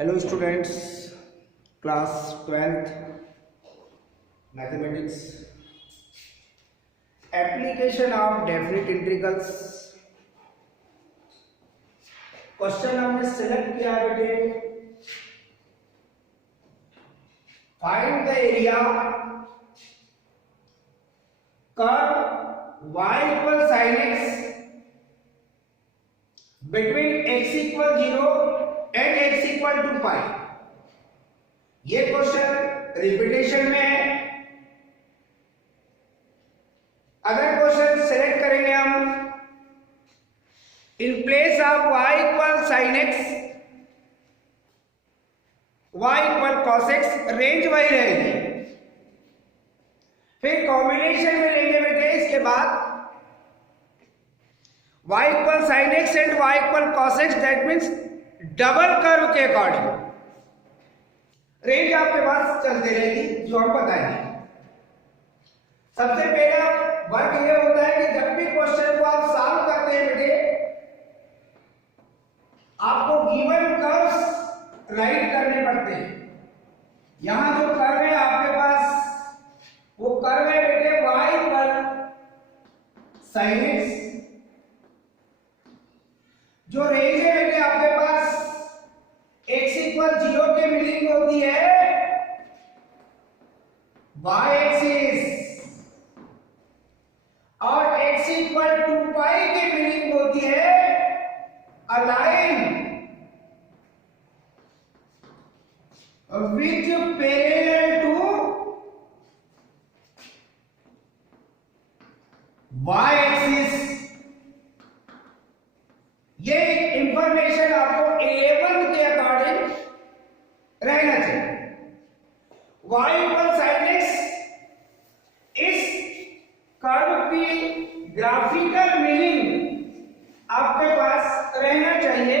Hello students, class 12th mathematics, application of definite integrals. Question हमने select किया बेटे, find the area curve y equal sin x between x equal 0 and x equal to pi. ये question repetition में है। अगर question select करेंगे हम इन place of y equal sin x, y equal cos x, range वही रहेगी। फिर combination में लेंगे बेटे, इसके बाद y equal sin x and y equal cos x, that means double curve के अकॉर्डिंग रेंज आपके पास चलती रहेगी, जो हम बताएंगे। सबसे पहला वर्क ये होता है कि जब भी क्वेश्चन को आप सॉल्व करते हैं बेटे, आपको गिवन कर्व्स राइट करने पड़ते हैं। यहां जो कर्व है आपके पास, वो कर्व है बेटे y इक्वल sin x। जो रेंज है बेटे आपके पास x इक्वल 0 के मिलिंग होती है y एक्सिस, और x इक्वल 2 पाई के मिलिंग होती है a line which parallel to y axis. ये इंफॉर्मेशन आपको 11th के अकॉर्डिंग रहना चाहिए। y इक्वल sin x, इस कर्व की ग्राफिकल मीनिंग आपके पास रहना चाहिए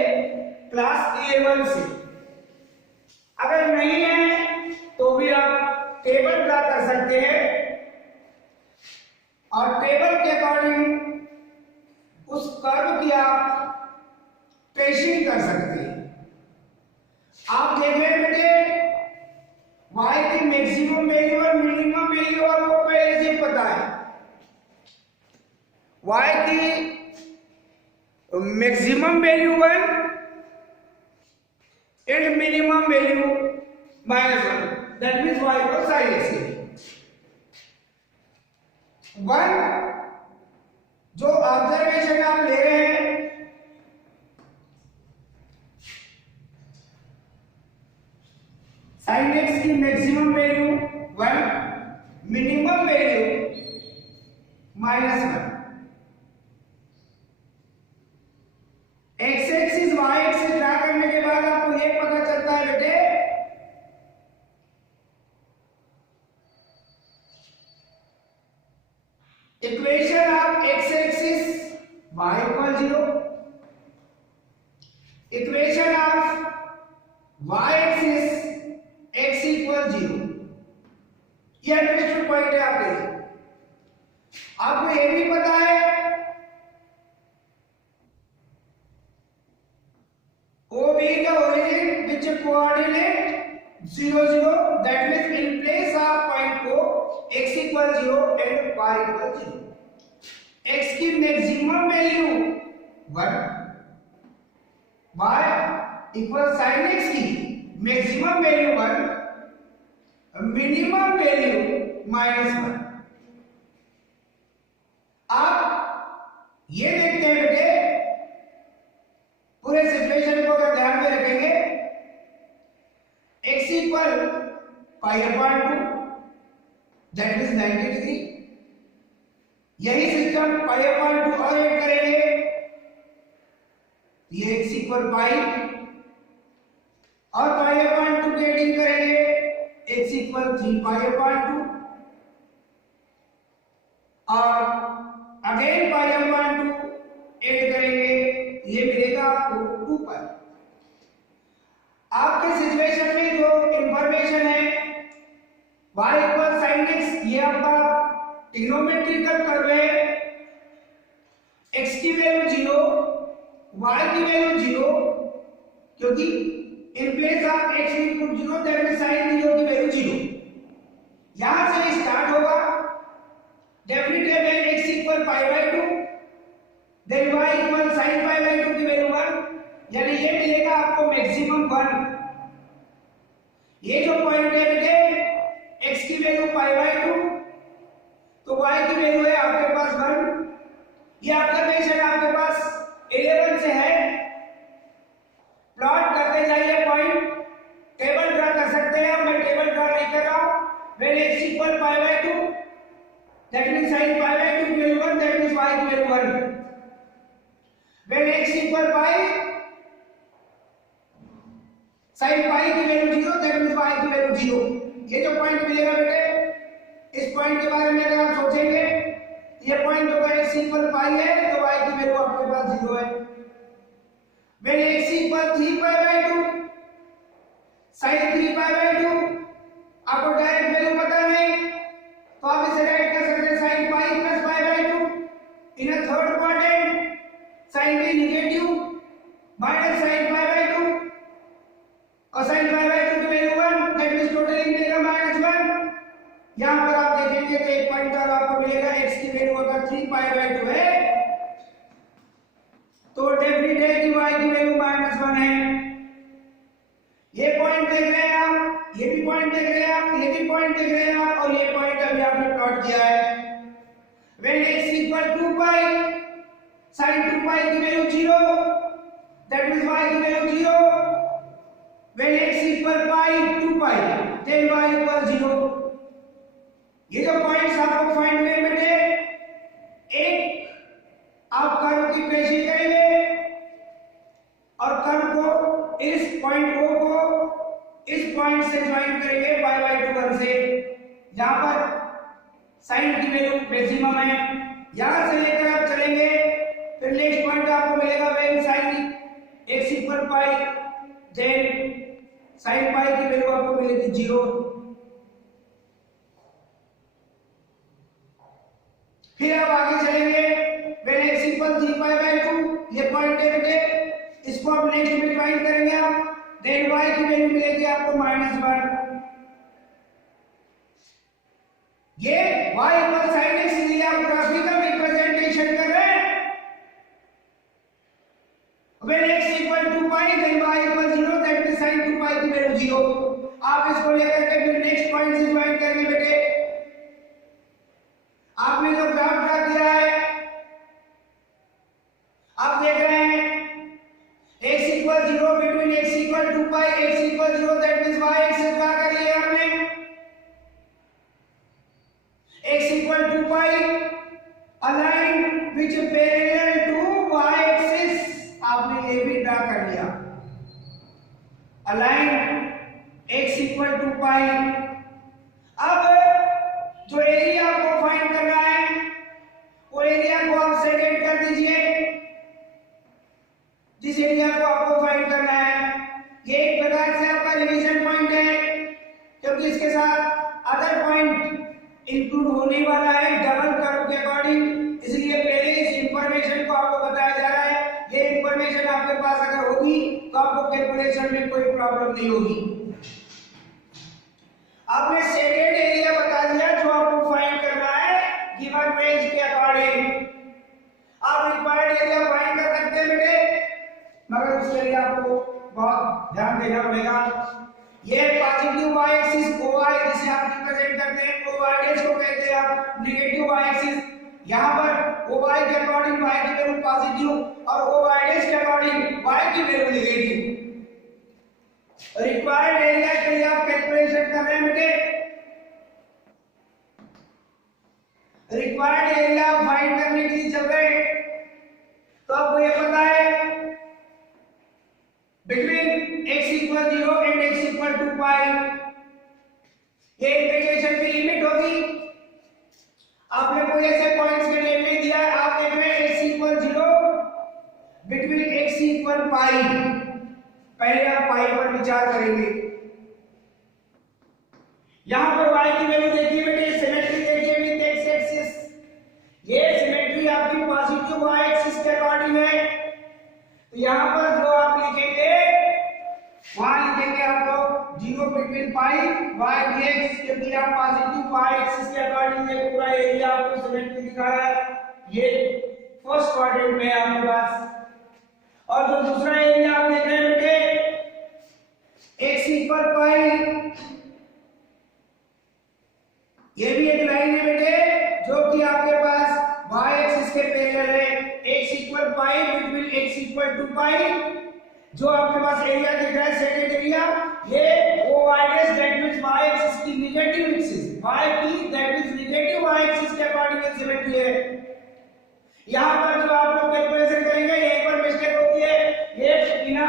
क्लास 11 से। अगर नहीं है तो भी आप टेबल ड्रा कर सकते हैं और टेबल के अकॉर्डिंग उस कर्व की आप ट्रेसिंग कर सकते हैं। आप देख रहे हैं बेटे, y की मैक्सिमम वैल्यू और मिनिमम वैल्यू आपको पहले से पता है। y की maximum value 1 and minimum value -1, that means y equal sin x। 1 जो ऑब्जर्वेशन आप ले रहे हैं, sin x की maximum value 1, minimum value -1। x axis y axis draw करने के बाद आपको ये पता चलता है बेटे, equation of x axis y equal 0, equation of y axis x equal 0। ये अंडरस्टूड पॉइंट है आपके लिए। आपको ये भी पता है OB का origin which coordinate 0 0, that means in place of point को x equal 0 and y equal 0। x की maximum value 1, y equal sin x की मैक्सिमम वैल्यू 1, मिनिमम वैल्यू -1। आप ये देखते हैं बेटे, पूरे सिचुएशन को अगर ध्यान में रखेंगे, x equal π/2, that is 90 degree. यही सिस्टम π/2 और ऐड करेंगे, ये x इक्वल पाई, और π/2 की एडिंग करेंगे, x इक्वल 3π/2, और अगेन π/2 ऐड करेंगे, ये मिलेगा आपको 2π। आपके सिचुएशन में जो इंफॉर्मेशन है y इक्वल sin x, ये आपका ट्रिग्नोमेट्रिकल कर्व है। x की वैल्यू 0, y की वैल्यू 0, क्योंकि इन place of x we put 0, that means sin 0 की वैल्यू 0। यहां से स्टार्ट होगा, definitely when x equal pi by 2, then y equal sin pi by 2 की वैल्यू 1, यानी ये मिलेगा आपको मैक्सिमम 1। ये जो पॉइंट है बेटे x की वैल्यू pi by 2, तो y की वैल्यू है आपके पास 1। ये आपका क्वेश्चन आपके पास 11 से है। प्लॉट करते जाइए पॉइंट, टेबल ड्रा कर सकते हैं, मैं टेबल ड्रा नहीं कर रहा हूं। when x equal pi by 2, that means sin pi by 2 की वैल्यू 1, that means y की value 1। when x equal pi sin pi की वैल्यू 0, that means y की वैल्यू 0। ये जो पॉइंट मिलेगा बेटे, इस पॉइंट के बारे में अगर आप सोचेंगे, ये पॉइंट होगा x equal pi है तो y की वैल्यू आपके पास 0 है। when x equal 3 pi by 2, sin 3 pi by 2, आपको डायरेक्ट वैल्यू पता नहीं तो आप इसे राइट कर सकते हैं sin pi plus pi by 2। In a third quadrant sin b negative minus sin pi by 2 और sin pi by 2 की वैल्यू 1, दैट मींस टोटली मिलेगा -1। यहां पर आप देखेंगे तो एक पॉइंट और आपको मिलेगा x की वैल्यू अगर 3 pi by 2 है तो डेफिनेट है कि y की वैल्यू -1 है। ये पॉइंट देख रहे हैं आप, ये भी पॉइंट देख रहे हैं आप, ये भी पॉइंट देख रहे हैं आप, और ये पॉइंट अभी आपने प्लॉट किया है। when x equal 2 pi, sin 2 pi की वैल्यू 0, that means y की value 0। when x equal pi 2 pi, then y equal 0। ये जो पॉइंट्स आपको फाइंड हुए बेटे, एक आप कर्व की पेशी करेंगे और कर्व को इस पॉइंट O को इस पॉइंट से ज्वाइन करेंगे pi by 2 से। यहां पर sin की वैल्यू मैक्सिमम है, यहां से लेकर आप चलेंगे, फिर नेक्स्ट पॉइंट आपको मिलेगा when sin x equal pi, then sin pi की वैल्यू आपको मिलेगी 0। फिर आप आगे चलेंगे when x equal 3 pi by 2, ये पॉइंट है बेटे, इसको आप नेक्स्ट में फाइंड करेंगे आप, then y की वैल्यू मिलेगी आपको -1। ये y equal sin x, इसलिए आप ग्राफिकल रिप्रेजेंटेशन कर रहे हैं। when x equal 2 pi, then y equal 0, that means sin 2 pi की वैल्यू 0। आप इसको लेकर के फिर नेक्स्ट पॉइंट से ज्वाइन करेंगे बेटे। आपने जो ग्राफ ड्रा किया है, आप देख रहे हैं x equal 0 between x equal 2 pi, x equal 0, that means y axis draw कर लिया हमने। x equal 2 pi, a line which parallel to y axis, आपने ये भी ड्रा कर लिया। a line x equal 2 pi। अब जो एरिया आपको फाइंड करना है, वो एरिया को आप सेकेंड कर दीजिए। जिस एरिया को आपको फाइंड करना है, ये एक प्रकार से आपका रिवीजन पॉइंट है, क्योंकि इसके साथ अदर पॉइंट इंक्लूड होने वाला है डबल कर्व के अकॉर्डिंग, इसलिए पहले इस इंफॉर्मेशन को आपको बताया जा रहा है। ये इंफॉर्मेशन आपके पास अगर होगी तो आपको कैलकुलेशन में कोई प्रॉब्लम नहीं होगी। आपने सेकेंड एरिया बता दिया जो आपको फाइंड करना है गिवन रेंज के अकॉर्डिंग। आप रिक्वायर्ड एरिया फाइंड कर सकते हैं बेटे, मगर उसके लिए आपको बहुत ध्यान देना पड़ेगा। ये पॉजिटिव y एक्सिस OY जिसे आप रिप्रेजेंट करते हैं, OY को कहते हैं आप नेगेटिव y एक्सिस। यहां पर OY के अकॉर्डिंग y की वैल्यू पॉजिटिव और OY के अकॉर्डिंग y की वैल्यू नेगेटिव। रिक्वायर्ड एरिया के लिए आप कैलकुलेशन कर रहे हैं बेटे, रिक्वायर्ड एरिया फाइंड करने के लिए चल रहे हैं, तो आपको ये पता है between x equal 0 and x equal 2 pi, ये इंटीग्रेशन की लिमिट होगी। आपने कोई ऐसे पॉइंट्स के नेम नहीं दिया, आप देख रहे हैं x equal 0 between x equal pi। पहले आप पाई पर विचार करेंगे। यहां पर y की वैल्यू देखिए बेटे, सिमेट्री देखिए विद x एक्सिस। ये सिमेट्री आपकी पॉजिटिव y एक्सिस के अकॉर्डिंग है, तो यहां पर जो आप लिखेंगे वहां जीरो बिटवीन पाई वाई dx, क्योंकि आप पॉजिटिव वाई एक्सिस के अकॉर्डिंग ये पूरा एरिया आपको सिमेट्री दिखा रहा है। ये फर्स्ट क्वाड्रेंट में है आपके पास। और जो दूसरा एरिया आप देख रहे हैं बेटे, x इक्वल पाई, ये भी एक लाइन है बेटे जो कि आपके पास y एक्सिस के पैरेलल है। x equal pi between x equal to pi, जो आपके पास एरिया दिख रहा है सेकंड एरिया, ये वो y dash that means y axis की नेगेटिव एक्सिस, y की that means negative y axis के अकॉर्डिंग सिमेट्री है। यहां पर जो आप लोग कैलकुलेशन करेंगे यहीं पर मिस्टेक होती है। ये बिना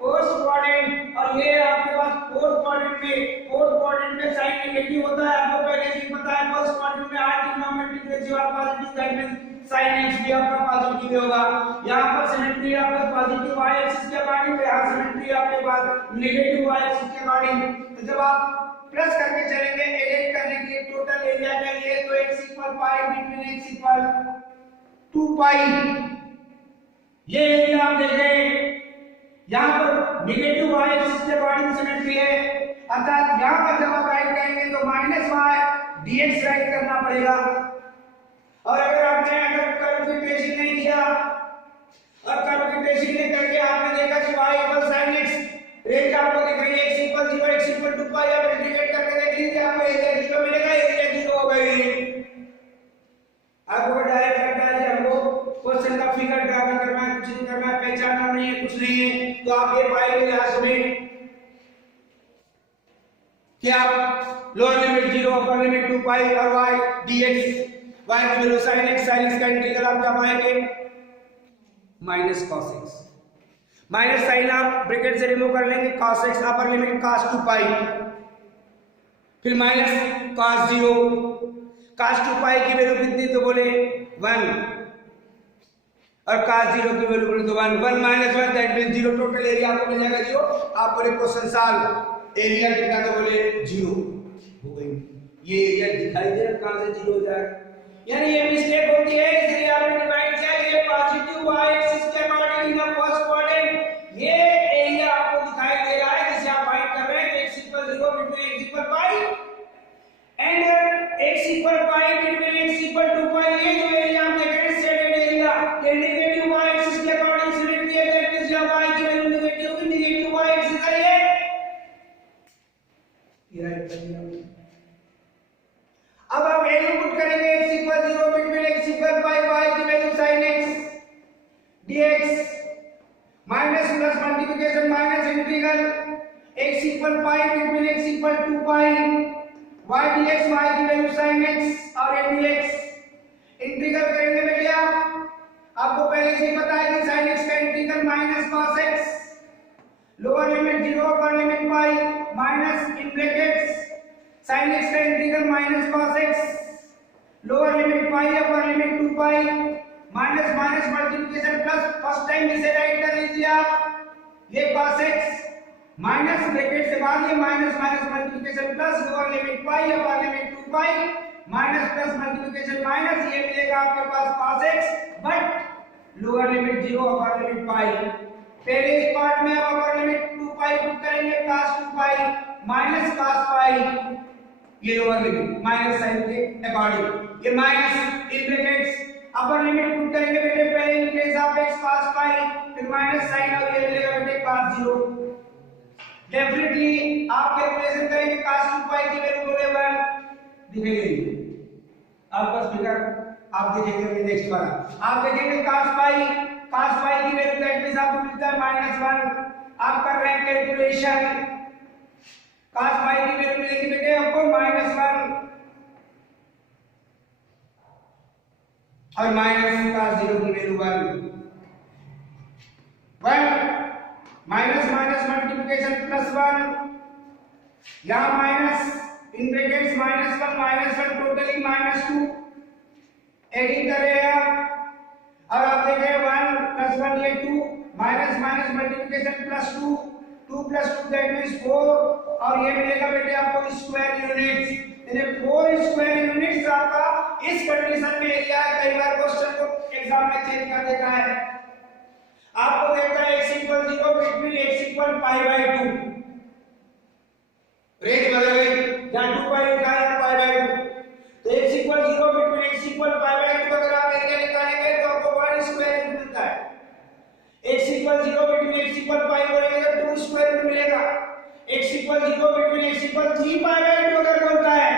फर्स्ट क्वाड्रेंट और ये आपके पास फोर्थ क्वाड्रेंट में साइन नेगेटिव होता है। आपको पहले से पता है फर्स्ट क्वाड्रेंट में r ट्रिग्नोमेट्रिक रेशियो आप positive that means sin x भी आपका पॉजिटिव होगा। यहां पर सिमेट्री आपका पॉजिटिव y एक्सिस के अकॉर्डिंग, यहां सिमेट्री आपके पास नेगेटिव y एक्सिस के अकॉर्डिंग। तो जब आप प्लस करके चलेंगे एड करने के लिए टोटल एरिया चाहिए, तो x equal pi between x equal 2 पाई, ये एरिया आप देख रहे हैं। यहां पर नेगेटिव y एक्सिस के अकॉर्डिंग सिमेट्री है, अर्थात यहां पर जब आप राइट करेंगे तो माइनस y dx राइट करना पड़ेगा। और अगर आपने अगर कर्व की ट्रेसिंग नहीं किया और कर्व की ट्रेसिंग नहीं करके आपने देखा कि y equal sin x, range आपको दिख रही है x इक्वल 0, x इक्वल 2 पाई, आप इंटीग्रेट करके देख लीजिए आपको एरिया 0 मिलेगा, एरिया 0 हो गई। आपको डायरेक्ट करता है कि हमको क्वेश्चन का फिगर ड्रा करना है, कुछ नहीं करना है, पहचानना नहीं है, कुछ नहीं है, तो आप ये पाई के लिहाज में कि आप lower limit 0 upper limit 2 pi और y dx, y की वैल्यू sin x का इंटीग्रल आप क्या पाएंगे minus cos x, minus sine आप ब्रैकेट से रिमूव कर लेंगे cos x upper limit cos 2 pi, फिर माइनस cos 0, cos 2 पाई की वैल्यू कितनी तो बोले 1 और cos 0 की वैल्यू बोले तो 1 minus 1 that means 0, total area आपको मिल जाएगा 0। आप बोले क्वेश्चन सॉल्व, एरिया कितना तो बोले 0 हो गई। ये एरिया दिखाई दे रहा कहां से 0 हो जाएगा, यानी ये मिस्टेक होती है, इसलिए आपने डिवाइड किया ये पॉजिटिव y एक्सिस के according in the first quadrant. ये एरिया आपको दिखाई दे रहा है जिसे आप फाइंड कर रहे हैं x equal 0 between x equal pi and x equal pi between x equal 2 पाई। ये जो एरिया हम देख रहे हैं शेडेड एरिया, ये नेगेटिव y एक्सिस के अकॉर्डिंग सिमेट्री है, दैट मींस जब y की वैल्यू नेगेटिव की नेगेटिव y एक्सिस है ये राइट कर दिया। अब आप वैल्यू पुट करेंगे x equal 0 between x equal पाई, y की value sin x dx minus plus multiplication minus integral x equal pi between x equal 2 पाई y dx, y की वैल्यू sin x और a dx इंटीग्रल करेंगे बेटे आपको पहले से ही पता है कि sin x का integral minus cos x, lower limit 0 upper limit pi minus in brackets sin x का integral minus cos x, lower limit pi upper limit 2 pi minus minus multiplication plus, first time इसे write कर लीजिए आप, ये cos x minus bracket से बाद ये minus minus multiplication plus, lower limit pi upper limit 2 pi minus plus multiplication minus, ये मिलेगा आपके पास cos x but lower limit 0 upper limit pi. पहले इस पार्ट में आप अपर लिमिट 2 पाई पुट करेंगे cos 2 pi minus cos pi, ये लोअर लिमिट माइनस साइन के अकॉर्डिंग, ये minus in brackets upper limit put करेंगे बेटे पहले in place of x cos पाई, फिर माइनस साइन और ये मिलेगा बेटे cos 0। डेफिनेटली आप कैलकुलेशन करेंगे cos 2 पाई की वैल्यू बोले 1 दिखेगी आपका फिगर, आप देखेंगे नेक्स्ट वाला, आप देखेंगे cos पाई की वैल्यू दैट मींस आपको मिलता है -1। आप कर रहे हैं कैलकुलेशन, cos पाई की वैल्यू मिलेगी बेटे आपको -1 और माइनस cos 0 की value 1 minus minus multiplication plus 1, यहां minus in brackets -1 totally -2 adding कर रहे हैं और आप देख रहे हैं 1 + 1 ये 2 minus minus multiplication plus 2 + 2 that means 4 और ये मिलेगा बेटे आपको स्क्वायर यूनिट्स, यानी 4 स्क्वायर यूनिट्स आपका इस कंडीशन में एरिया है। कई बार क्वेश्चन को एग्जाम में चेंज कर देता है, आपको देता है x = 0 between x = π/2 equal 0 between x equal pi बोलेंगे तो 2 स्क्वायर रूट मिलेगा। x equal 0 between x equal 3 pi by 2 अगर बोलता है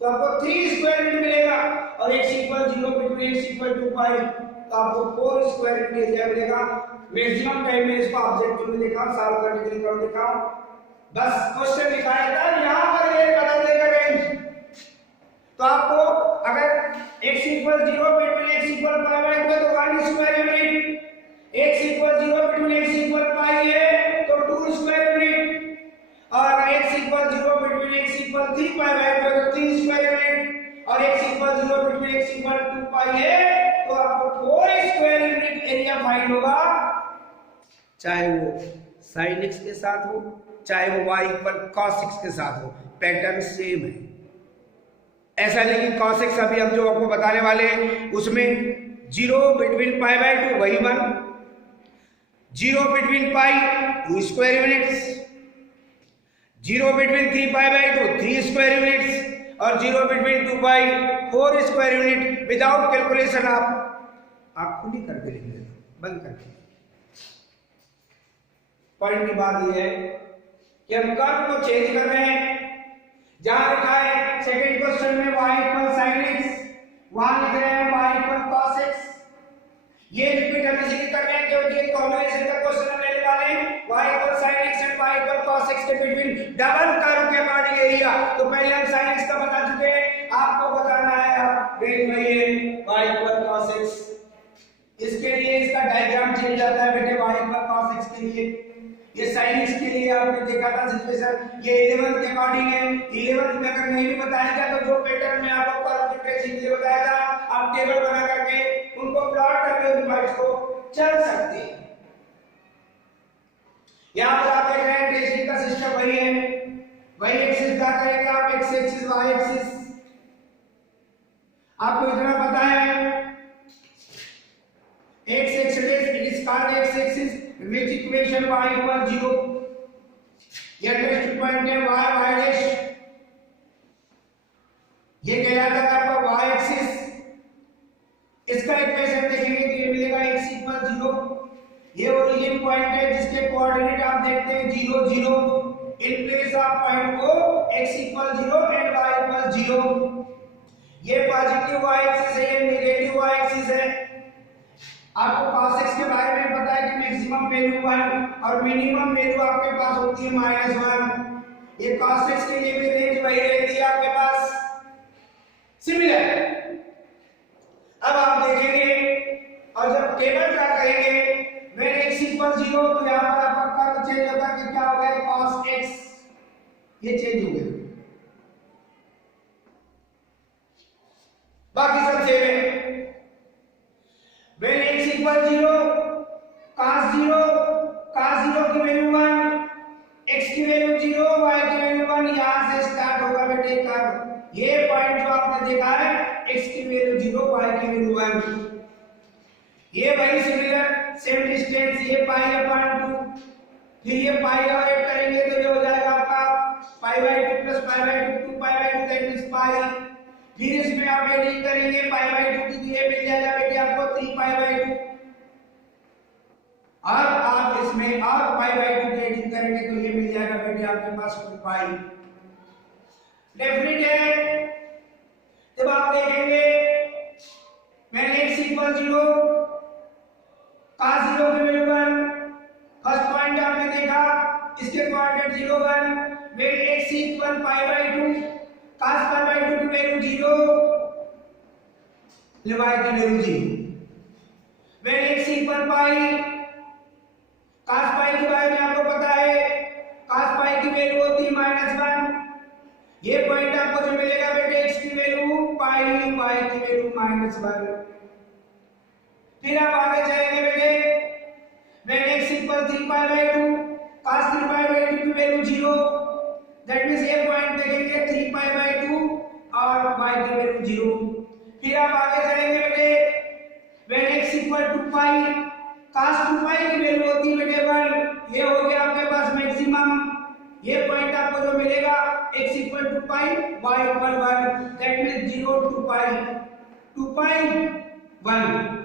तो आपको 3 स्क्वायर रूट मिलेगा, और x equal 0 between x equal 2 पाई तो आपको 4 स्क्वायर रूट एरिया मिलेगा। मैक्सिमम टाइम में इसको ऑब्जेक्टिव में लिखा, सॉल्व करने के लिए कम लिखा, बस क्वेश्चन दिखाया था, यहां पर ये बदल देगा रेंज। तो आपको अगर x equal 0 between x equal pi by 2 तो 1 square unit, x equal 0 between x equal पाई है तो 2 स्क्वायर यूनिट, और अगर x equal 0 between x equal 3 pi by 2 तो 3 स्क्वायर यूनिट, और x equal 0 between x equal 2 पाई है तो आपको 4 स्क्वायर यूनिट एरिया फाइंड होगा, चाहे वो sin x के साथ हो चाहे वो y इक्वल cos x के साथ हो, पैटर्न सेम है। ऐसा नहीं कि cos x अभी हम जो आपको बताने वाले हैं उसमें 0 बिटवीन पाई बाय 2 वही 1, 0 between pi 2 square units, 0 between 3 pi by 2 3 square units, और 0 बिटवीन 2 पाई 4 स्क्वायर यूनिट। विदाउट कैलकुलेशन आप खुद ही करके लिख लेना, बंद करके। पॉइंट की बात यह है कि हम कर्व को चेंज कर रहे हैं। जहां लिखा है सेकंड क्वेश्चन में y इक्वल sin x, वहां लिख रहे हैं y इक्वल cos x। ये रिपीट हम इसलिए कर रहे हैं क्योंकि एक कॉम्बिनेशन का क्वेश्चन हम लेने वाले हैं, y equal sin x and y equal cos x के बिटवीन डबल कर्व के अकॉर्डिंग एरिया। तो पहले हम sin x का बता चुके हैं, आपको बताना है आप रेंज में ये y इक्वल cos x। इसके लिए इसका डायग्राम चेंज जाता है बेटे, y इक्वल cos x के लिए। ये sin x के लिए आपने देखा था सिचुएशन, ये 11th के अकॉर्डिंग है। 11th में अगर नहीं भी बताया था तो जो पैटर्न में आपको कर्व के ट्रेसिंग के लिए बताया था, आप टेबल बना करके उनको प्लॉट करके उन पॉइंट्स को चल सकते हैं। यहां पर आप देख रहे हैं ट्रेसिंग का सिस्टम वही है, वही एक्सिस का करेंगे आप, x एक्सिस y एक्सिस। आपको इतना पता है x axis is called x axis which equation y equal 0, ये नेक्स्ट पॉइंट है y y डैश, ये कहलाता है आपका y एक्सिस। इसका इक्वेशन देखेंगे तो ये मिलेगा x इक्वल 0। ये ओरिजिन पॉइंट है जिसके कोऑर्डिनेट आप देखते हैं 0 0, इन प्लेस ऑफ पॉइंट को x equal 0 and y equal 0। ये पॉजिटिव y एक्सिस है, ये नेगेटिव y एक्सिस है। आपको cos x के बारे में पता है कि मैक्सिमम वैल्यू 1 और मिनिमम वैल्यू आपके पास होती है -1। ये cos x के लिए भी रेंज वही रहती है आपके पास, सिमिलर। अब आप देखेंगे और जब टेबल ड्रा करेंगे व्हेन x इक्वल 0 तो यहां पर आपका कर्व चेंज होगा कि क्या हो गया cos x, ये चेंज हो गया, बाकी सब सेम है। When x equal 0, cos 0 की वैल्यू 1, x की वैल्यू 0, y की वैल्यू 1, यहां से स्टार्ट होगा बेटे कर्व। ये पॉइंट जो आपने देखा है x की वैल्यू 0, y की वैल्यू 1, ये वही सिमिलर सेम डिस्टेंस, ये पाई अपॉन 2, फिर ये पाई और ऐड करेंगे तो ये हो जाएगा आपका pi by 2 plus pi by 2, 2 pi by 2 that means pi. फिर इसमें आप एडिंग करेंगे पाई बाय 2 की, ये मिल जाएगा बेटे आपको 3 पाई बाय 2, और आप इसमें और पाई बाय 2 की एडिंग करेंगे तो ये मिल जाएगा बेटे आपके पास 2 पाई। डेफिनेट है। जब आप देखेंगे when x इक्वल 0, cos 0 की वैल्यू 1, फर्स्ट पॉइंट आपने देखा, इसके coordinate 0 1, when x equal pi by 2, cos pi by 2 की वैल्यू 0, y की value 0। when x equal pi, cos पाई के बारे में आपको पता है, cos पाई की वैल्यू होती है -1। ये पॉइंट आपको जो मिलेगा बेटे x की वैल्यू पाई, y की वैल्यू -1। फिर आप आगे जाएंगे बेटे when x equal 3 pi by 2, cos 3 pi by 2 की वैल्यू 0, दैट मींस ये पॉइंट देखेंगे 3 पाई बाय 2 और y की वैल्यू 0। फिर आप आगे जाएंगे बेटे when x equal 2 pi, cos 2 पाई की वैल्यू होती है बेटे 1, ये हो गया आपके पास मैक्सिमम। ये पॉइंट आपको जो मिलेगा x equal 2 pi, y equal 1, that means 0 2 पाई, 2 पाई 1,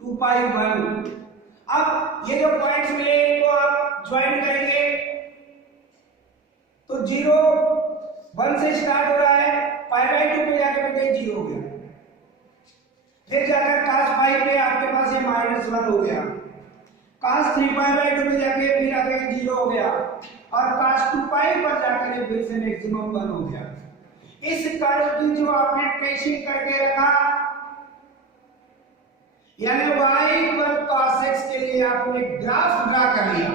2 पाई 1। अब ये जो पॉइंट्स मिले इनको आप ज्वाइन करेंगे तो 0 1 से स्टार्ट हो रहा है, π/2 पे जाके बेटे 0 हो गया, फिर जाकर cos फाइव पे आपके पास ये -1 हो गया, cos 3π/2 पे जाके फिर आगे 0 हो गया और cos 2π पर जाकर फिर से मैक्सिमम 1 हो गया। इस कर्व की जो आपने ट्रेसिंग करके रखा यानी y cos x के लिए आपने ग्राफ ड्रा कर लिया।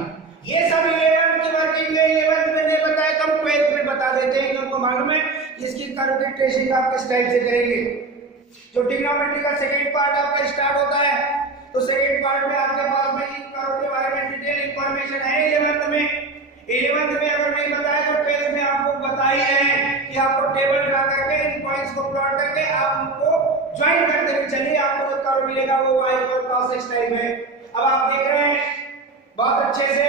ये सब 11th की वर्किंग में 11th में नहीं बताया तो 12th में बता देते हैं, क्योंकि मालूम है कि इसकी कर्व की ट्रेसिंग आप किस टाइप से करेंगे। जो ट्रिग्नोमेट्री का सेकंड पार्ट आपका स्टार्ट होता है तो सेकंड पार्ट में आपके पास में इन कर्व के बारे में डिटेल इंफॉर्मेशन है 11th में। 11th में अगर नहीं बताया तो 12th में आपको बताई है कि आपको टेबल ड्रा करके इन पॉइंट्स को प्लॉट करके आप उनको ज्वाइन करते हुए चलिए, आपको जो कर्व मिलेगा वो y cos x टाइप है। अब आप देख रहे हैं बहुत अच्छे से,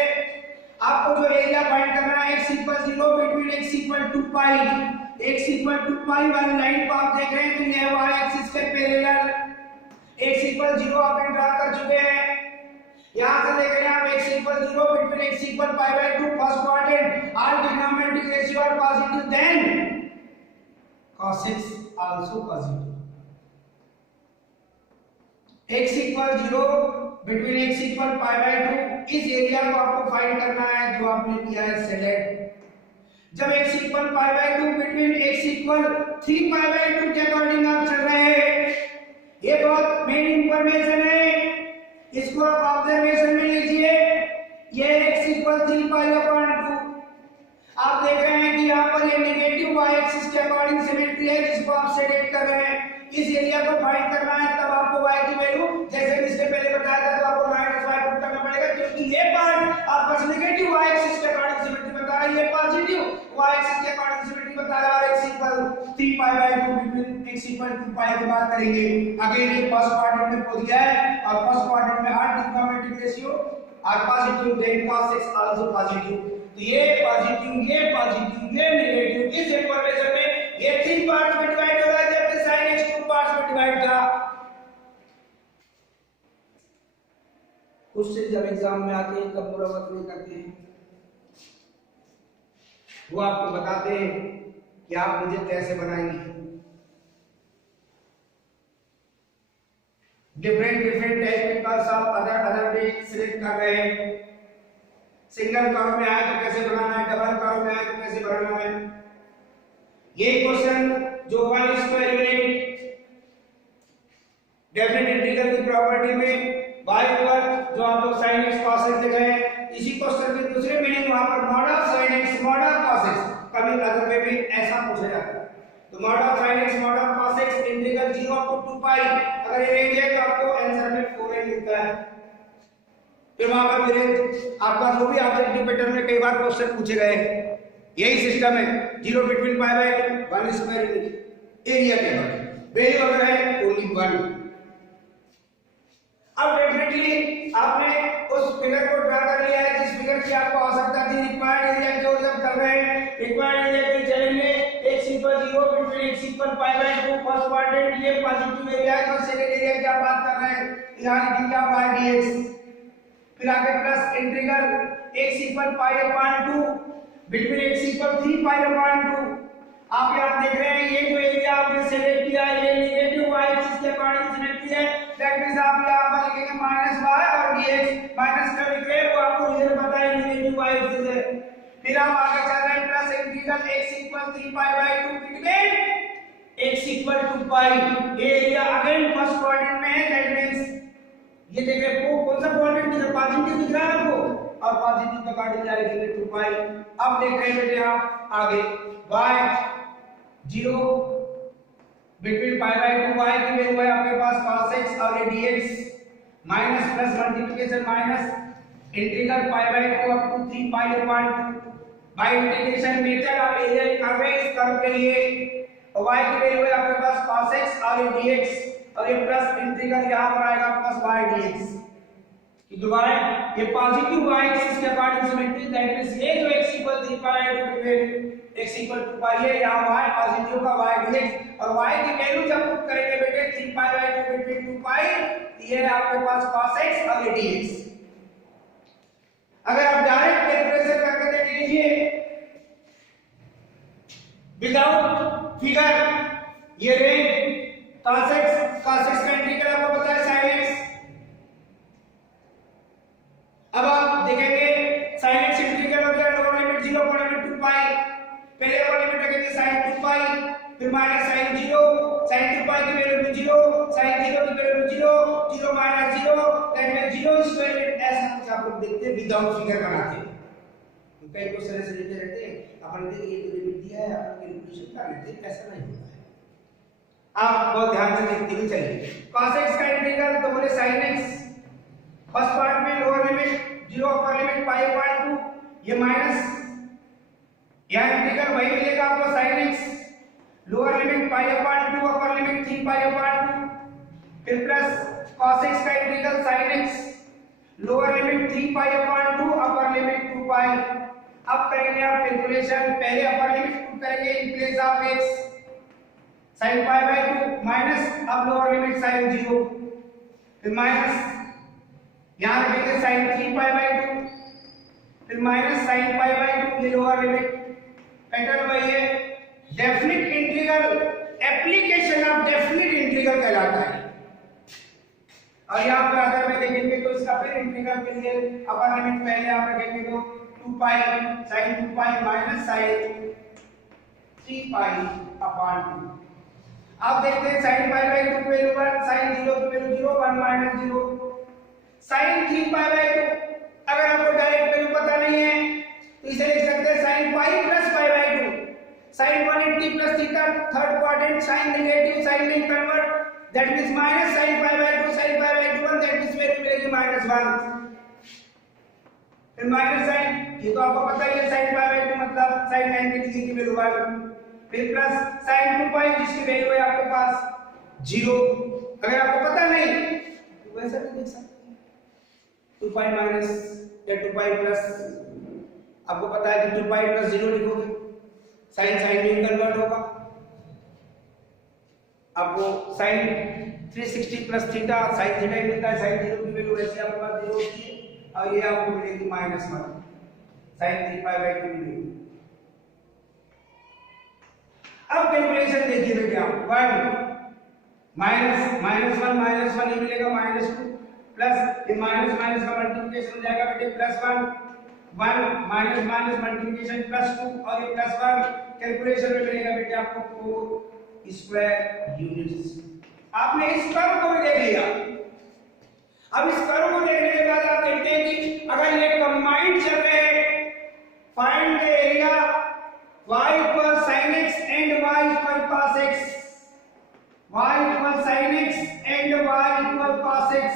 आपको जो एरिया फाइंड करना है x = 0 बिटवीन x = 2π, x = 2π वाली लाइन को आप देख रहे हैं तो यह y एक्सिस के पैरेलल x = 0 आप ड्रा कर चुके हैं। यहां से देख रहे हैं आप x = 0 between x = π/2 first quadrant, all trigonometric ratio are positive, then cos x also positive। x = 0 between x = π/2 इस एरिया को आपको फाइंड करना है जो आपने किया है सेलेक्ट। जब x = π/2 बिटवीन x = 3π/2 के अकॉर्डिंग आप चल रहे हैं, ये बहुत मेन इंफॉर्मेशन है, इसको आप ऑब्जर्वेशन में लीजिए। ये x = 3π/2 आप देख रहे हैं कि यहाँ पर ये नेगेटिव y एक्सिस के अकॉर्डिंग सिमेट्री है जिसको आप सेलेक्ट कर रहे हैं। इस एरिया को फाइंड करना है तब आपको y की वैल्यू जैसे इससे पहले बताया था तो आपको -y पुट करना पड़ेगा, क्योंकि ये पार्ट आपका नेगेटिव y एक्सिस के अकॉर्डिंग सिमेट्री बता रहा है, ये पॉजिटिव y एक्सिस के अकॉर्डिंग सिमेट्री बता रहा है। और x = 3π/2 बिटवीन x = 2π की बात करेंगे। अगेन ये फर्स्ट क्वाड्रेंट में पहुंच गया है और फर्स्ट क्वाड्रेंट में हर trigonometric ratio are positive, then cos x also positive. तो ये पॉजिटिव, ये पॉजिटिव, ये नेगेटिव, इस इंफॉर्मेशन में ये 3 पार्ट्स में डिवाइड हो रहा है जबकि sin x 2 पार्ट्स में डिवाइड था। क्वेश्चन जब एग्जाम में आते हैं तब मुरम्मत नहीं करते हैं, वो आपको बताते हैं कि आप मुझे कैसे बनाएंगे। डिफरेंट टाइप के कर्व्स आप अदर डे सिलेक्ट कर रहे हैं। सिंगल कर्व में आए तो कैसे बनाना है, डबल कर्व में आए तो कैसे बनाना है। ये क्वेश्चन जो 1 यूनिट डेफिनेट इंटीग्रल की प्रॉपर्टी में y पर जो आप लोग sin x cos x लिख रहे हैं, इसी क्वेश्चन की दूसरी मीनिंग वहां पर mod of sin x mod of cos x, कभी अदर वे में ऐसा पूछा जाता है। तो mod of sin x mod of cos x integral 0 to 2π, अगर ये रेंज है तो आपको आंसर में 4 मिलता है। फिर वहां पर मेरे आपका जो भी ऑब्जेक्टिव पैटर्न में कई बार क्वेश्चन पूछे गए, यही सिस्टम है। 0 बिटवीन π/2 1 स्क्वायर एरिया के बाद वैल्यू अगर है ओनली 1। अब डेफिनेटली आपने उस फिगर को ड्रा कर लिया है जिस फिगर की आपको आवश्यकता थी। रिक्वायर्ड एरिया की ओर जब कर रहे हैं, रिक्वायर्ड एरिया के चलेंगे x = 0 between x = π/2 first quadrant, ये पॉजिटिव एरिया है। तो सेकंड एरिया की आप बात कर रहे हैं, यहां लिखेंगे आप y dx, फिर आगे plus integral x = π/2 between x = 3π/2। आप यहां देख रहे हैं ये जो एरिया आपने सेलेक्ट किया है ये नेगेटिव y एक्सिस के अकॉर्डिंग सिलेक्ट किया है। दैट मींस आप यहां पर लिखेंगे -y और dx, माइनस का लिख रहे हैं वो आपको रीजन पता है नेगेटिव y एक्सिस है। फिर आप आगे चल रहे हैं plus integral x = 3π/2 between x = 2π। ये एरिया अगेन फर्स्ट क्वाड्रेंट में है, दैट मींस ये देखिए वो कौन सा क्वाड्रेंट है, पॉजिटिव दिख रहा है आपको और पॉजिटिव का अकॉर्डिंग जाएगा 2π। अब देख रहे हैं बेटे आप आगे y 0 बिटवीन π/2 y की वैल्यू है आपके पास cos x और ये dx minus plus multiplication minus integral π/2 up to 3π/2 by integration method आप एरिया निकाल रहे हैं इस कर्व के लिए। और y की वैल्यू है आपके पास cos x और ये dx और ये प्लस इंटीग्रल यहां पर आएगा प्लस y dx। दोबारा ये पॉजिटिव y एक्सिस के अकॉर्डिंग सिमेट्री, दैट मींस ये जो x = 3π/2 बिटवीन x = 2π है, यहां y पॉजिटिव का y dx और y की वैल्यू जब पुट करेंगे बेटे 3π/2 बिटवीन 2π, ये है आपके पास cos x और ये dx। अगर आप डायरेक्ट कैलकुलेशन करके देख लीजिए विदाउट फिगर, ये रेंज cos x का इंटीग्रल आपको पता है sin x। अब आप देखेंगे sin x इंटीग्रल हो गया लोअर लिमिट 0 अपर लिमिट 2 पाई, पहले अपर लिमिट रखेंगे sin 2 पाई, फिर माइनस sin 0, sin 2 पाई की वैल्यू भी 0, sin 0 की वैल्यू भी 0, 0 minus 0 that means 0 square limit. ऐसा कुछ आप लोग देखते हैं विदाउट फिगर बनाते हैं, तो कई क्वेश्चन ऐसे लिखे रहते हैं अपन देखिए ये तो लिमिट दिया है अपन कैलकुलेशन कर लेते हैं, ऐसा नहीं होता है। आप बहुत ध्यान से देखते हुए चलिए cos x का इंटीग्रल तो बोले sin x, फर्स्ट पार्ट में lower limit 0 upper limit pi upon 2, ये माइनस यहां इंटीग्रल वही मिलेगा आपको sin x, lower limit pi upon 2 upper limit 3 pi upon 2, फिर प्लस cos x का integral sin x, lower limit 3 pi upon 2 अपर limit 2 पाई। अब करेंगे आप कैलकुलेशन, पहले अपर लिमिट 2 करेंगे इन place of x sin pi by 2 minus अब लोअर लिमिट sin 0, फिर minus यहां रखेंगे sin 3 pi by 2, फिर माइनस sin pi by 2, ये लोअर लिमिट। पैटर्न वही है, definite integral, application of definite integral कहलाता है। और यहां पर अगर मैं देखेंगे तो इसका फिर इंटीग्रल के लिए अपर लिमिट पहले आप रखेंगे तो 2 pi sin 2 pi minus sin 3 pi upon 2। आप देखते हैं sin pi by 2 की वैल्यू 1, sin 0 की value 0, 1 minus 0, sin 3 pi by 2 अगर आपको डायरेक्ट वैल्यू पता नहीं है तो इसे लिख सकते हैं sin pi plus pi by 2, sin 180 plus theta third quadrant, sin negative sin नहीं convert that means minus sin pi by 2, sin pi by 2 1 that means value मिलेगी -1, फिर माइनस sin, ये तो आपको पता ही है sin pi by 2 मतलब sin 90 degree की वैल्यू 1, फिर प्लस sin 2 pi जिसकी वैल्यू है आपके पास 0। अगर आपको पता नहीं तो वैसा भी देख सकते हैं 2 pi माइनस या 2 pi प्लस, आपको पता है कि 2 pi प्लस 0 लिखोगे sin में कन्वर्ट होगा, आपको sin 360 plus theta sin theta ही मिलता है, sin 0 की वैल्यू ऐसे आपके पास 0 होती है और ये आपको मिलेगी -1 sin 3 pi by 2 मिलेगी। अब कैलकुलेशन देखिए बेटा, 1 माइनस 1 ये मिलेगा -2 प्लस ये माइनस माइनस का मल्टीप्लिकेशन हो जाएगा बेटे +1 1 माइनस माइनस मल्टीप्लिकेशन +2 और ये +1 कैलकुलेशन में मिलेगा बेटे आपको 4 स्क्वायर यूनिट्स। आपने इस कर्व को भी देख लिया। अब इस कर्व को देखने के बाद आप देखते हैं कि अगर ये कंबाइंड चल रहे हैं, find the area y equal sin x and y equal cos x, y equal sin x and y equal cos x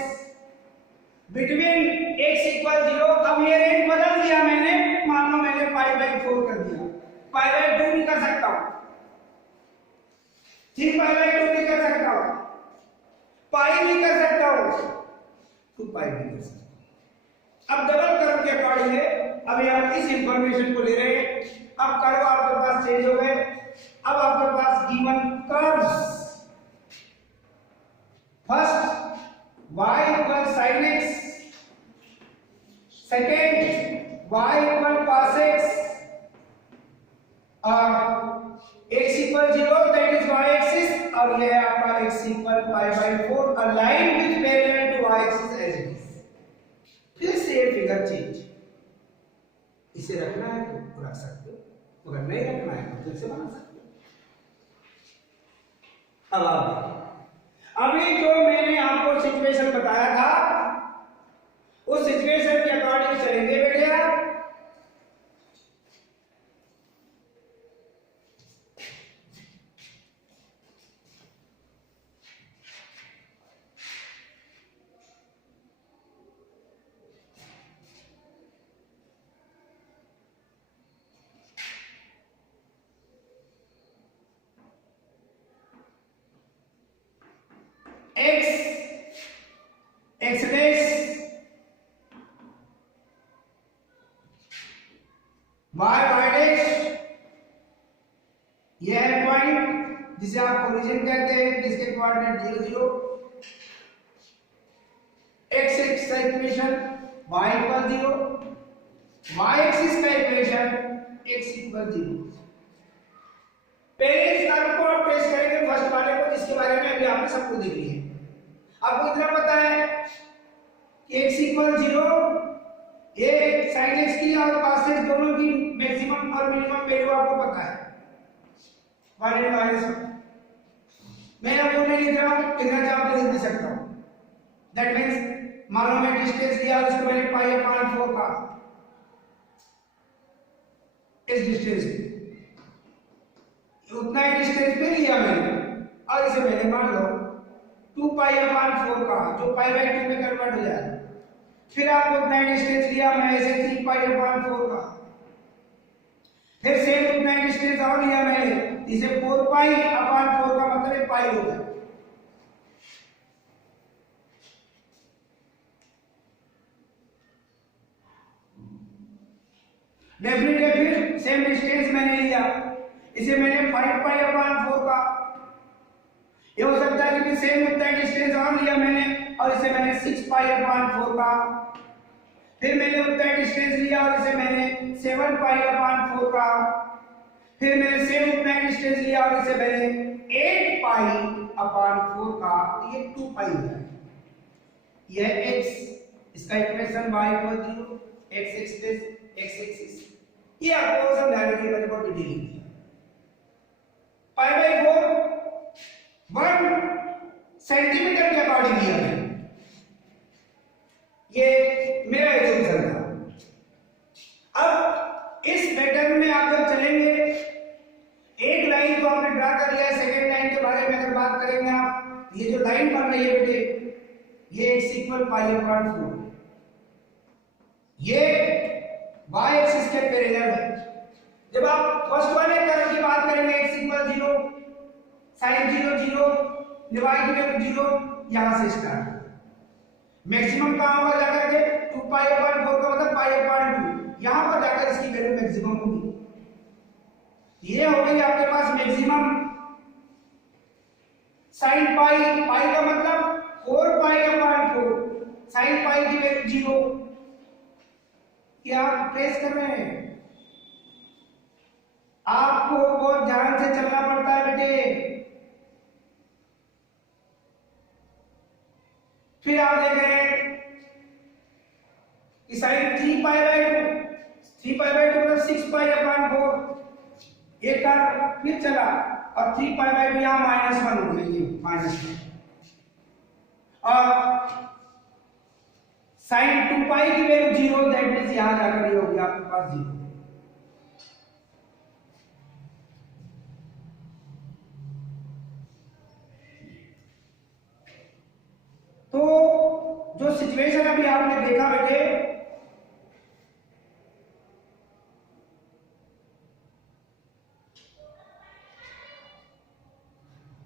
between x equal 0। अब ये रेंज बदल दिया मैंने, मान लो मैंने पाई बाई 4 कर दिया, पाई बाई 2 भी कर सकता हूं, 3 पाई बाई 2 भी कर सकता हूं, पाई भी कर सकता हूं, 2 पाई भी कर सकता हूं। अब डबल कर्व के अकॉर्डिंग है, अब यहां इस इंफॉर्मेशन को ले रहे हैं। अब कर्व आपके पास चेंज हो गए, अब आपके पास given curves, first y equal sin x, second y equal cos x और x equal 0 that is y axis और ये आपका x equal pi by 4 align with parallel to y axis as it is. फिर से ये figure change, इसे रखना है तो रख सकते हो, अगर नहीं रखना है तो फिर से बना सकते हो। अब आप अभी जो मैंने आपको सिचुएशन बताया था उस सिचुएशन के अकॉर्डिंग चलेंगे बेटे आप। x dash y dash, यह है पॉइंट जिसे आप ओरिजिन कहते हैं, जिसके coordinate 0 0, x equation y equal 0 y axis का इक्वेशन x इक्वल 0। पहले इस कर्व को ट्रेस करेंगे फर्स्ट वाले को, जिसके बारे में अभी आपने सबको देख लिया है। आपको इतना पता है कि x इक्वल 0, ये sin x की और cos x दोनों की मैक्सिमम और मिनिमम वैल्यू आपको पता है 1 एंड -1। मैं अब वो नहीं लिख रहा हूं, लिखना चाहूं तो लिख भी सकता हूं। दैट मींस मान लो मैं डिस्टेंस लिया, उसको मैंने π/4 का, इस डिस्टेंस उतना ही डिस्टेंस पे लिया मैंने, और इसे मैंने मान लो 2π/4 का, जो π/2 में कन्वर्ट हो जाए। फिर आपको उतना ही डिस्टेंस लिया, मैं इसे 3π/4 का, फिर सेम उतना ही डिस्टेंस और लिया मैंने, इसे 4π/4 का, मतलब पाई हो गया। डेफिनेटली फिर सेम डिस्टेंस मैंने लिया, इसे मैंने 5π/4 का, ये हो सकता है कि सेम उतना डिस्टेंस और लिया मैंने, और इसे मैंने 6π/4 का, फिर मैंने उतना डिस्टेंस लिया और इसे मैंने 7π/4 का, फिर मैंने सेम उतना डिस्टेंस लिया और इसे मैंने 8π/4 का, ये 2π हो जाएगा। यह x, इसका equation y equal 0, x axis, ये आपको समझाने के लिए बहुत डिटेल है। π/4 1 सेंटीमीटर के अकॉर्डिंग लिया है, ये मेरा एग्जांपल था। अब इस पैटर्न में आप जब चलेंगे, एक लाइन तो आपने ड्रा कर लिया, सेकंड लाइन के बारे में अगर बात करेंगे आप, ये जो लाइन बन रही है बेटे, ये x इक्वल π/4, ये y एक्सिस के पैरेलल है। जब आप फर्स्ट वाले कर्व की बात करेंगे, x इक्वल 0, sin 0 0, y की वैल्यू 0, यहां से स्टार्ट। मैक्सिमम कहां होगा जाकर के 2π/4 का मतलब π/2, यहां पर जाकर इसकी वैल्यू मैक्सिमम होगी। ये हो गई आपके पास मैक्सिमम। sin π का मतलब 4π/4, sin π की वैल्यू 0, क्या आप ट्रेस कर रहे हैं? आपको बहुत ध्यान से चलना पड़ता है बेटे। फिर आप देख रहे हैं कि साइन 3π/2 मतलब 6π/4, एक बार फिर चला और 3π/2 यहां -1 हो गई, -1, और साइन 2π की वैल्यू 0, दैट मींस यहां जाकर ये हो गया आपके पास 0। तो जो सिचुएशन अभी आपने देखा बेटे,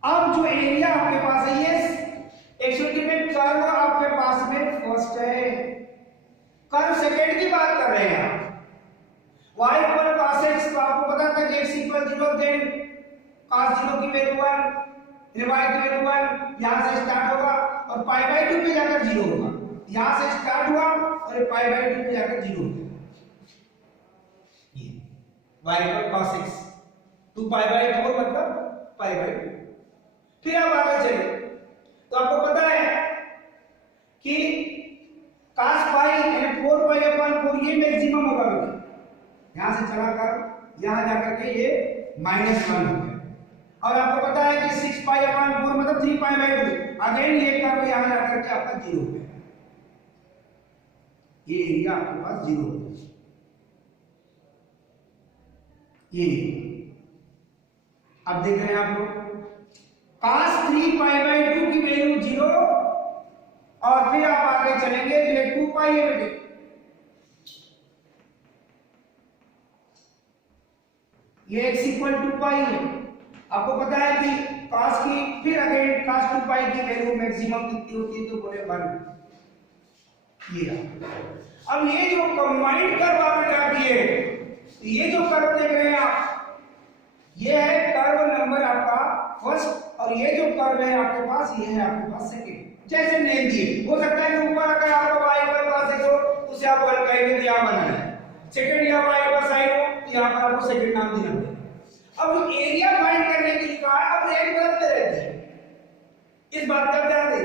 अब जो एरिया आपके पास है, ये एक्सोटिमेट कर्व आपके पास में फर्स्ट है, कर्व सेकंड की बात कर रहे हैं आप। y इक्वल cos x, तो आपको पता था कि x इक्वल 0, देन cos 0 की वैल्यू 1, y की वैल्यू 1, यहां से स्टार्ट होगा और π/2 पे जाकर 0 होगा। यहां से स्टार्ट हुआ और ये π/2 पे जाकर 0 होगा। ये y इक्वल cos x, 2π/4 मतलब π/2। फिर आप आगे चले तो आपको पता है कि cos π यानी 4π/4 ये मैक्सिमम होगा बेटा। यहां से चला कर यहां जाकर के ये -1 हो गया, और आपको पता है कि 6π/4 मतलब 3π/2, अगेन ये कर्व यहां जाकर के आपका 0 हो गया। ये एरिया आपके पास 0 हो गया। ये अब देख रहे हैं आप लोग, cos 3π/2 की वैल्यू 0, और फिर आप आगे चलेंगे तो ये 2π है बेटे। ये x इक्वल 2π है। आपको पता है कि cos की फिर अगेन cos 2π की वैल्यू मैक्सिमम कितनी होती है, तो बोले 1। ये अब ये जो कंबाइंड कर्व आपने ड्रा किए, ये जो कर्व देख रहे हैं आप, ये है कर्व नंबर आपका फर्स्ट, और ये जो कर्व है आपके पास, ये है आपके पास सेकंड। जैसे नेम दिए, हो सकता है कि ऊपर अगर आपको y पर cos x हो, उसे आप 1 कहेंगे तो यहां बना है, सेकंड या y का साइन हो तो यहाँ पर आपको सेकंड नाम देना पड़ेगा। अब जो एरिया फाइंड करने के लिए कहा अब रेट बदलते रहते हैं, इस बात का ध्यान दें।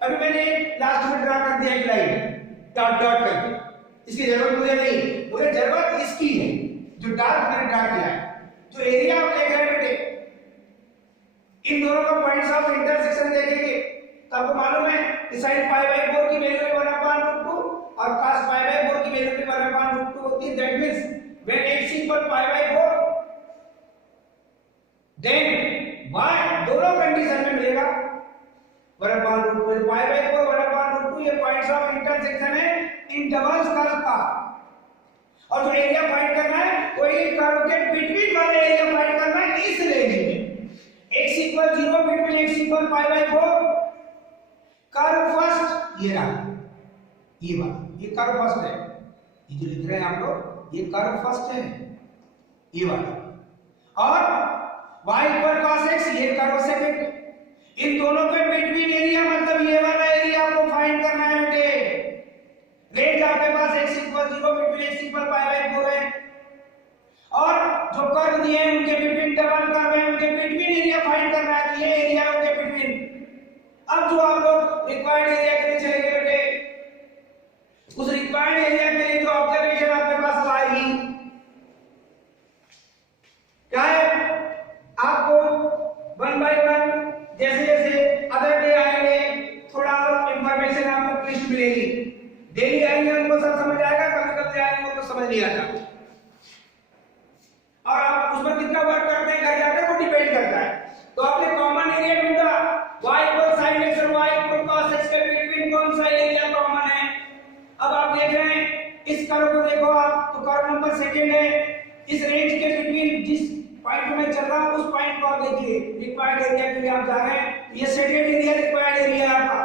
अभी मैंने लास्ट में ड्रा कर दिया एक लाइन डॉट डॉट करके, इसकी जरूरत मुझे नहीं, मुझे जरूरत इसकी है जो डार्क मैंने ड्रा किया है। जो एरिया आप देख रहे हैं बेटे, इन दोनों का पॉइंट्स ऑफ इंटरसेक्शन देखेंगे तो आपको मालूम है कि sin पाई बाय 4 की वैल्यू है 1/√2 और cos पाई बाय 4 की वैल्यू भी 1/√2 होती है। That means when x equal pi by 4 then y दोनों कंडीशन में मिलेगा 1/√2। पाई बाय 4 1/√2 ये पॉइंट्स ऑफ इंटरसेक्शन है इन डबल्स कर्व का। और जो एरिया फाइंड करना है वो एक कर्व के बिटवीन वाले एरिया फाइंड करना है इस रेंज में। x equal 0 between x equal pi by 4, curve first ये रहा, ये वाला, ये कर्व फर्स्ट है, ये जो लिख रहे हैं आप लोग ये कर्व फर्स्ट है ये वाला। और y equal cos x ये कर्व सेकंड है। इन दोनों के बिटवीन एरिया मतलब ये वाला एरिया आपको फाइंड करना है बेटे। रेंज आपके पास x equal 0 between x equal pi by 4 है और जो कर्व दिए हैं उनके बिटवीन डबल कर्व है, उनके बिटवीन एरिया फाइंड करना है। ये एरिया उनके बिटवीन। अब जो आप लोग रिक्वायर्ड एरिया के लिए चलेंगे बेटे, उस रिक्वायर्ड एरिया के लिए जो ऑब्जर्वेशन आपके पास आएगी क्या है, आपको वन बाय वन जैसे जैसे अदर डे आएंगे थोड़ा और इंफॉर्मेशन आपको लिस्ट मिलेगी। डेली आएंगे उनको सब समझ आएगा, कभी कभी आएंगे तो समझ नहीं आता और आप उसमें कितना वर्क करते हैं घर जाकर वो डिपेंड करता है। तो आपने कॉमन एरिया ढूंढा, y equal sin x और y equal cos x के बिटवीन कौन सा एरिया कॉमन है। अब आप देख रहे हैं इस कर्व को देखो आप तो कर्व नंबर सेकंड है, इस रेंज के बिटवीन जिस पॉइंट में चल रहा है उस पॉइंट को आप देखिए। रिक्वायर्ड एरिया के लिए आप जा रहे हैं, ये सेकंड एरिया रिक्वायर्ड एरिया है आपका।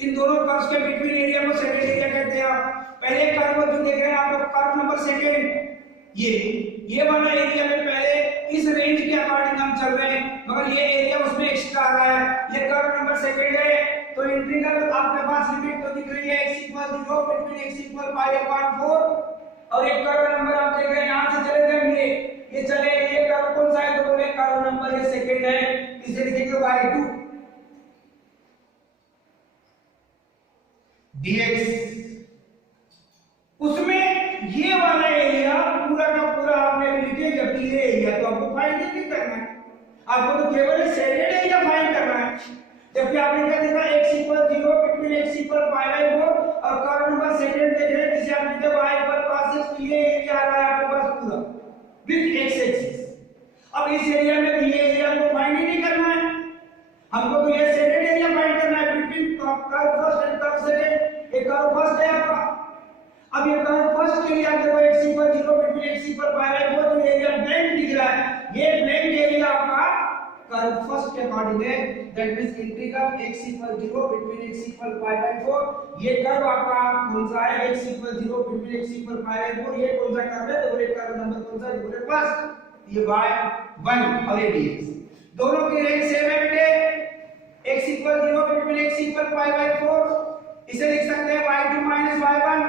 इन दोनों कर्व्स के बिटवीन एरिया को सेकंड एरिया कहते हैं। आप पहले कर्व जो देख रहे हैं आप लोग कर्व नंबर सेकंड, ये वाला एरिया में पहले इस रेंज के अकॉर्डिंग हम चल रहे हैं मगर ये एरिया उसमें एक्स्ट्रा आ रहा है। ये कर्व नंबर सेकंड है तो इंटीग्रल आपके पास लिमिट तो दिख रही है x equal 0 between x equal पाई अपॉन 4 और एक कर्व नंबर आप देख रहे हैं यहां से चले जाएंगे ये चले, ये कर्व कौन सा है तो बोले कर्व नंबर ये सेकंड है, इसे लिखेंगे y2 dx। उसमें ये वाला एरिया पूरा का पूरा आपने लिखे जबकि ये एरिया तो आपको फाइंड नहीं करना है, आपको तो केवल सेकंड एरिया फाइंड करना है। जबकि आपने क्या देखा x equal 0 between x equal pi by 4 और कर्व नंबर सेकंड देख रहे हैं जिसे आप लिखते y equal cos x, ये एरिया आ रहा है आपके पास पूरा विद x एक्सिस। अब इस एरिया में ये एरिया को फाइंड ही नहीं करना है, हमको तो ये सेकंड एरिया फाइंड करना है between curve first and curve second. ये कर्व फर्स्ट है आपका। अब ये कर्व फर्स्ट के लिए आप देखो x equal 0 between x equal pi by 4 तो एरिया ब्लैंक दिख रहा है, ये ब्लैंक एरिया आपका कर्व फर्स्ट के अकॉर्डिंग है। That means integral x equal 0 between x equal pi by 4 ये कर्व आपका कौन सा है x equal 0 between x equal pi by 4 ये कौन सा कर्व है तो बोले कर्व नंबर कौन सा है बोले फर्स्ट ये y1 और ये dx दोनों की रेंज सेम है बेटे। x equal 0 between x equal pi by 4 इसे लिख सकते हैं y2 y1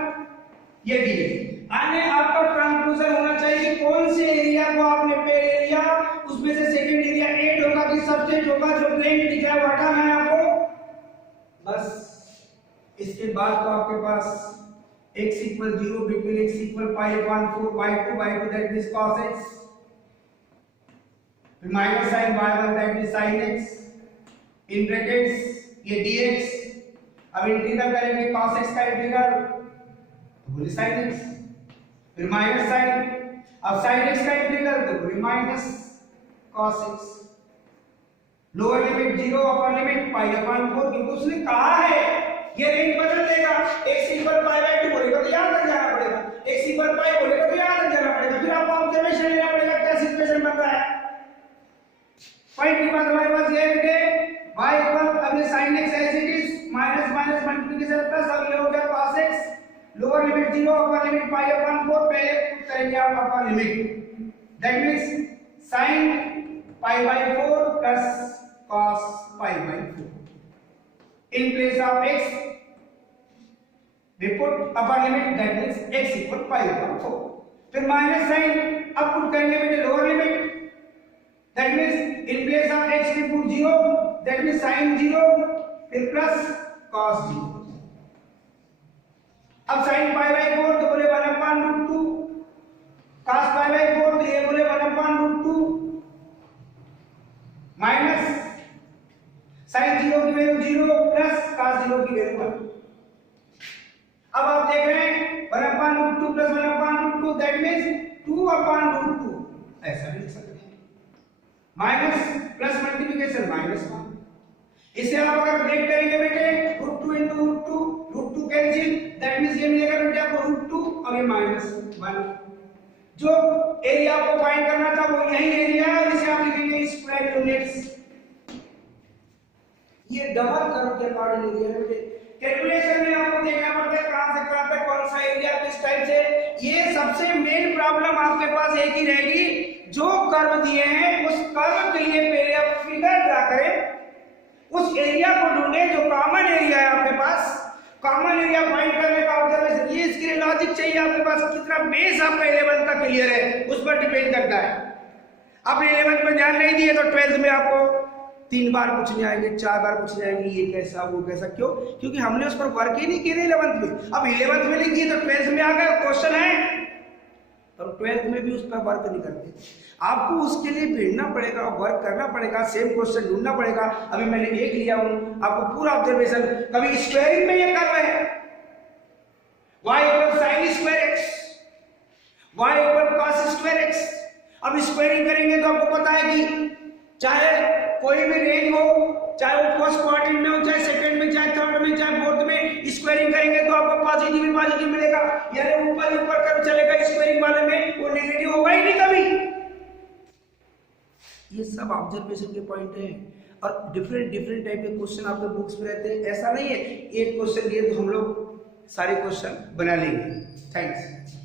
ये dx। आने आपका कंक्लूजन होना चाहिए कौन से एरिया को आपने पहले एरिया उसमें से सेकंड एरिया ऐड होगा कि सबसेट होगा, जो ब्लैंक दिख रहा है वो हटाना है आपको बस। इसके बाद तो आपके पास x equal 0 between x equal pi upon 4 y2 that means cos x फिर minus sin y1 that means sin x in brackets ये dx। अब इंटीग्रल करेंगे cos x का इंटीग्रल तो बोले sin x फिर माइनस sin, अब sin x का इंटीग्रल तो बोले minus cos x। Lower limit 0 upper limit pi upon 4 क्योंकि उसने कहा है ये रेंज बदल देगा। x equal पाई बाय 2 बोलेगा तो यहां तक जाना पड़ेगा, x equal पाई बोलेगा तो यहां तक जाना पड़ेगा। फिर आपको ऑब्जर्वेशन लेना पड़ेगा क्या सिचुएशन बन रहा है। पॉइंट की बात हमारे पास ये है y इक्वल अब ये sin x as it is minus minus multiplication plus अब ये हो गया cos x। Lower limit 0 upper limit pi upon 4 पहले पुट करेंगे आप upper limit that means sin pi by 4 plus cos pi by 4 in place of x we put upper limit, that means x equal pi upon 4. फिर minus sign अब put करेंगे बेटे lower limit, that means in place of x we put 0, that means sin 0, फिर plus cos 0. अब sin pi by 4 तो बोले 1 upon root 2, cos pi by 4 तो ये बोले 1 upon root 2, माइनस sin 0 की वैल्यू 0 प्लस cos 0 की वैल्यू 1. अब आप देख रहे हैं 1 upon root 2 plus 1 upon root 2, that means 2 upon root 2, ऐसा भी लिख सकते हैं. Minus plus multiplication minus 1. इसे आप अगर ब्रेक करेंगे बेटे root 2 into root 2 cancel, that means ये मिलेगा बेटे आपको root 2 और ये माइनस 1. जो एरिया आपको फाइंड करना था वो यही एरिया है और इसे आप लिखेंगे स्क्वायर यूनिट्स. ये डबल कर्व के अकॉर्डिंग एरिया बेटे. कैलकुलेशन में आपको देखना पड़ता है कहां से कहां तक कौन सा एरिया किस टाइप से. ये सबसे मेन प्रॉब्लम आपके पास एक ही रहेगी, जो कर्व दिए हैं उस कर्व के लिए पहले आप फिगर ड्रा करें, उस एरिया को ढूंढें जो कॉमन एरिया है आपके पास. कॉमन एरिया फाइंड करने का ऑब्जर्वेशन, ये इसके लिए लॉजिक चाहिए आपके पास. कितना बेस आपका 11th का क्लियर है उस पर डिपेंड करता है. आपने 11th में ध्यान नहीं दिए तो 12th में आपको 3 बार पूछने आएंगे, 4 बार पूछने आएंगे, ये कैसा वो कैसा. क्यों? क्योंकि हमने उस पर वर्क ही नहीं किया 11th में. अब 11th में लिखिए तो 12th में आ गया क्वेश्चन है, तो 12th में भी उस पर वर्क नहीं करते. आपको उसके लिए ढूंढना पड़ेगा, वर्क करना पड़ेगा, सेम क्वेश्चन ढूंढना पड़ेगा. अभी मैंने एक लिया हूं, आपको पूरा ऑब्जर्वेशन. कभी स्क्वायरिंग में ये कर्व है y equal sin square x, y equal cos square x. अब स्क्वायरिंग करेंगे तो आपको पता है कि चाहे कोई भी रेंज हो, चाहे वो फर्स्ट क्वाड्रेंट में हो, चाहे सेकंड में, चाहे थर्ड में, चाहे फोर्थ में, स्क्वायरिंग करेंगे तो आपको पॉजिटिव ही पॉजिटिव मिलेगा. यानी ऊपर ऊपर कर्व चलेगा स्क्वायरिंग वाले में, वो नेगेटिव होगा ही नहीं कभी. ये सब ऑब्जर्वेशन के पॉइंट हैं और डिफरेंट टाइप के क्वेश्चन आपके बुक्स में रहते हैं. ऐसा नहीं है एक क्वेश्चन लिए तो हम लोग सारे क्वेश्चन बना लेंगे. थैंक्स.